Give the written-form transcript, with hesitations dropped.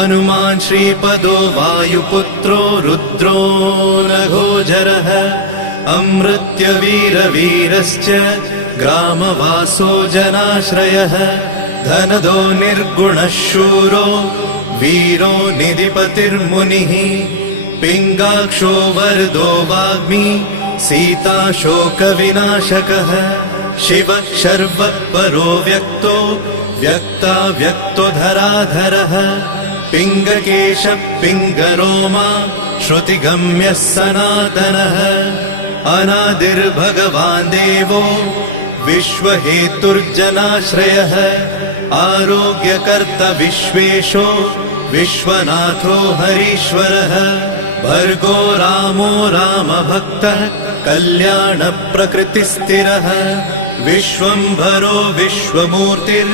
हनुमान् श्रीपदो वायुपुत्रो रुद्रो नघोजरः अमृत्यवीरवीरश्च ग्रामवासो जनाश्रयः धनदो निर्गुणः शूरो वीरो निधिपतिर्मुनिः पिङ्गाक्षो वरदो वाग्मी सीताशोकविनाशकः शिवः शर्वपरो व्यक्तो व्यक्ताव्यक्तो धराधरः पिङ्गकेशः पिङ्गरोमा श्रुतिगम्यः सनातनः अनादिर्भगवान् देवो विश्वहेतुर्जनाश्रयः आरोग्यकर्ता विश्वेशो विश्वनाथो हरीश्वरः भर्गो रामो रामभक्तः कल्याणप्रकृतिस्थिरः विश्वम्भरो विश्वमूर्तिर्